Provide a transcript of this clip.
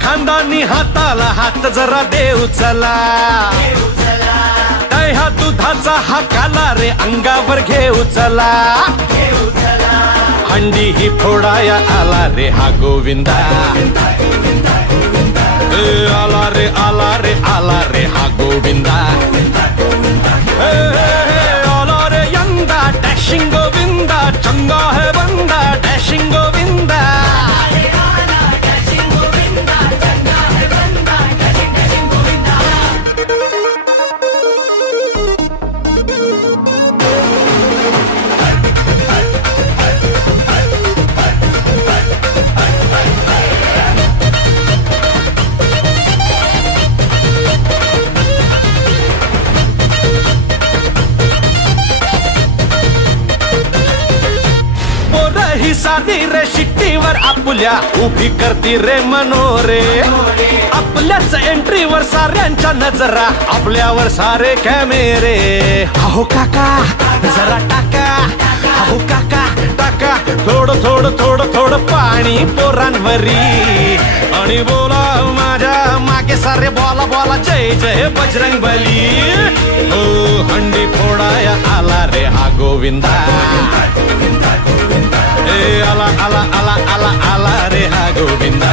खांदानी हाताला हात जरा देऊ चला, दह्या दुधाचा हा काला रे अंगावर घेऊ चला, हंडी ही फोडाया आला रे हा गोविंदा, आला रे आला रे आला रे हा गोविंदा, आला रे यंदा डॅशिंग गोविंदा, चंगा है बंदा डॅशिंग गोविंदा. ही साधी रे शिट्टीवर आपुल्या उभी करती रे मनोरे, आपल्याच एंट्रीवर साऱ्यांच्या नजरा, आपल्यावर सारे कॅमेरे. अहो काका जरा टाका, अहो काका टाका थोडं थोडं थोडं थोडं पाणी पोरांवरी, आणि बोला माझ्या मागे सारे बोला बोला जय जय बजरंग बली. हो हंडी फोडाया आला रे हा गोविंदा, आला आला आला आला आला रे हा गोविंदा.